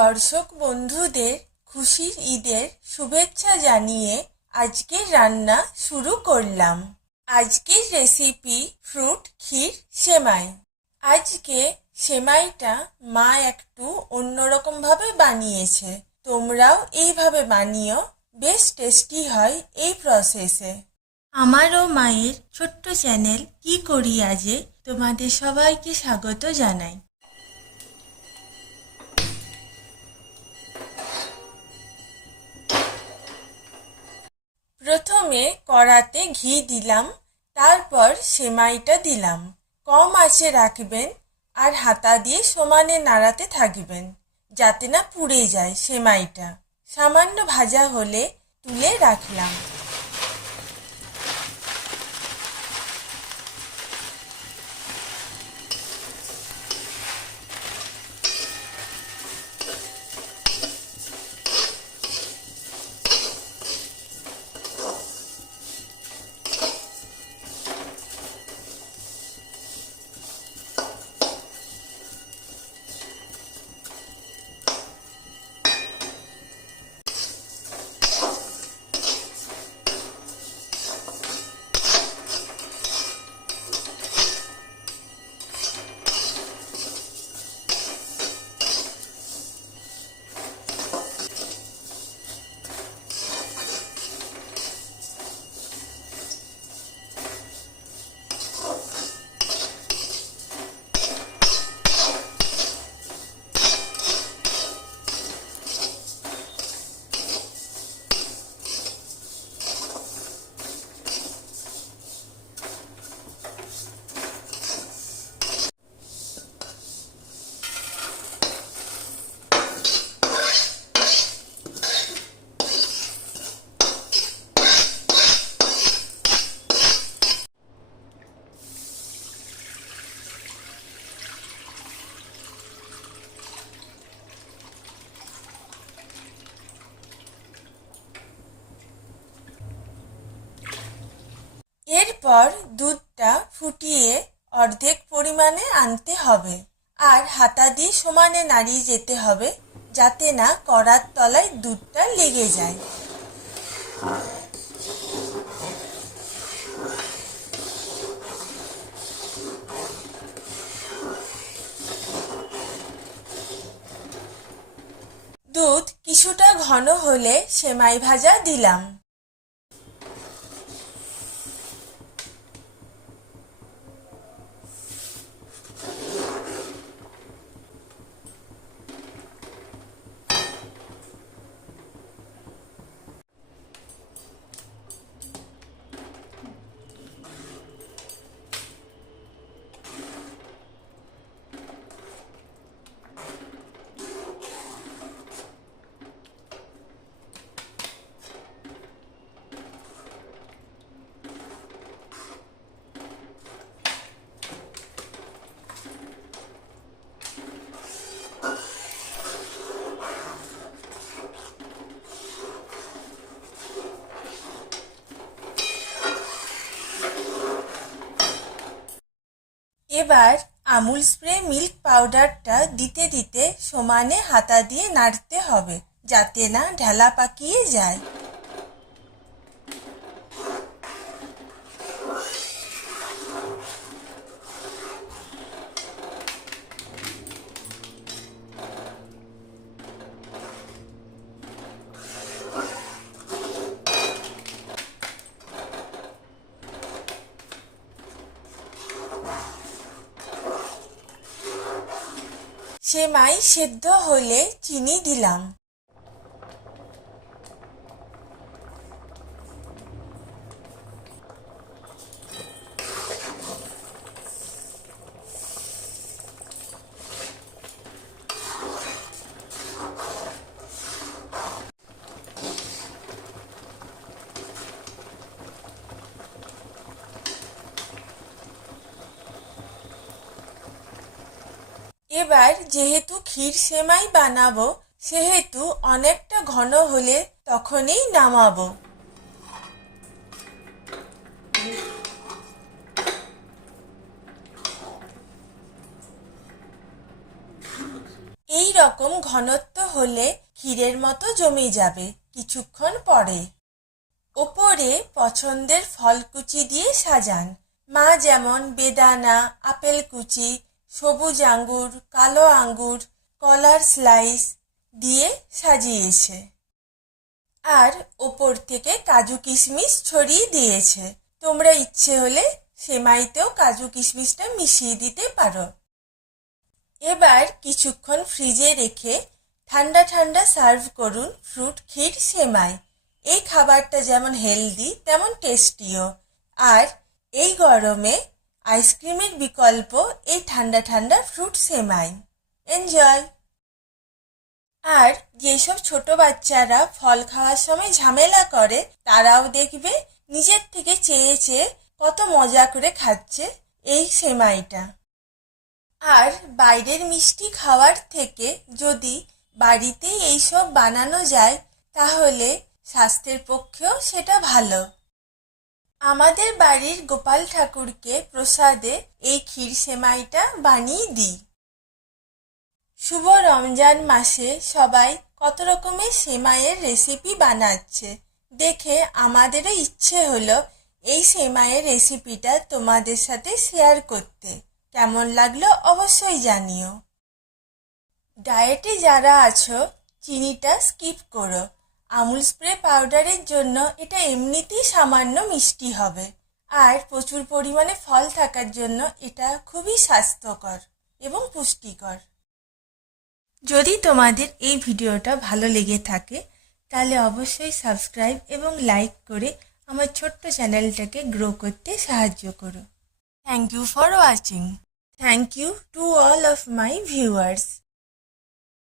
দর্শক বন্ধুদের খুশির ঈদের শুভেচ্ছা জানিয়ে আজকের রান্না শুরু করলাম। আজকের রেসিপি ফ্রুট ক্ষীর সেমাই। আজকে সেমাইটা মা একটু অন্যরকম ভাবে বানিয়েছে। তোমরাও এইভাবে বানিও, বেশ টেস্টি হয় এই প্রসেসে। আমার ও মায়ের ছোট্ট চ্যানেল কি করি আজে তোমাদের সবাইকে স্বাগত জানাই। প্রথমে কড়াতে ঘি দিলাম, তারপর সেমাইটা দিলাম। কম আঁচে রাখবেন আর হাতা দিয়ে সমানে নাড়াতে থাকবেন যাতে না পুড়ে যায় সেমাইটা। সামান্য ভাজা হলে তুলে রাখলাম। এরপর দুধটা ফুটিয়ে অর্ধেক পরিমাণে আনতে হবে আর হাতা দিয়ে সমানে নাড়িয়ে যেতে হবে যাতে না কড়ার তলায় দুধটা লেগে যায়। দুধ কিছুটা ঘন হলে সেমাই ভাজা দিলাম। এবার আমুল স্প্রে মিল্ক পাউডারটা দিতে দিতে সমানে হাতা দিয়ে নাড়তে হবে যাতে না ঢেলা পাকিয়ে যায়। সেমাই সেদ্ধ হলে চিনি দিলাম। এবার যেহেতু ক্ষীর সেমাই বানাবো সেহেতু অনেকটা ঘন হলে তখনই নামাবো। এই রকম ঘনত্ব হলে ক্ষীরের মতো জমে যাবে কিছুক্ষণ পরে। ওপরে পছন্দের ফল কুচি দিয়ে সাজান। মা যেমন বেদানা, আপেল কুচি, সবুজ আঙ্গুর, কালো আঙ্গুর, কলার স্লাইস দিয়ে সাজিয়েছে। আর ওপর থেকে কাজু কিশমিশ ছড়িয়ে দিয়েছে। তোমরা ইচ্ছে হলে সেমাইতেও কাজু কিশমিশটা মিশিয়ে দিতে পারো। এবার কিছুক্ষণ ফ্রিজে রেখে ঠান্ডা ঠান্ডা সার্ভ করুন ফ্রুট ক্ষীর সেমাই। এই খাবারটা যেমন হেলদি তেমন টেস্টিও। আর এই গরমে আইসক্রিমের বিকল্প এই ঠান্ডা ঠান্ডা ফ্রুট সেমাই। এনজয়। আর যেসব ছোট বাচ্চারা ফল খাওয়ার সময় ঝামেলা করে তারাও দেখবে নিজের থেকে চেয়ে চেয়ে কত মজা করে খাচ্ছে এই সেমাইটা। আর বাইরের মিষ্টি খাওয়ার থেকে যদি বাড়িতে এইসব বানানো যায় তাহলে স্বাস্থ্যের পক্ষেও সেটা ভালো। আমাদের বাড়ির গোপাল ঠাকুরকে প্রসাদে এই ক্ষীর সেমাইটা বানিয়ে দিই। শুভ রমজান মাসে সবাই কত রকমের সেমাইয়ের রেসিপি বানাচ্ছে দেখে আমাদেরও ইচ্ছে হলো এই সেমাইয়ের রেসিপিটা তোমাদের সাথে শেয়ার করতে। কেমন লাগলো অবশ্যই জানিও। ডায়েটে যারা আছো চিনিটা স্কিপ করো। আমুল স্প্রে পাউডারের জন্য এটা এমনিতেই সামান্য মিষ্টি হবে। আর প্রচুর পরিমাণে ফল থাকার জন্য এটা খুবই স্বাস্থ্যকর এবং পুষ্টিকর। যদি তোমাদের এই ভিডিওটা ভালো লেগে থাকে তাহলে অবশ্যই সাবস্ক্রাইব এবং লাইক করে আমার ছোট্ট চ্যানেলটাকে গ্রো করতে সাহায্য করো। Thank you for watching. Thank you to all of my viewers.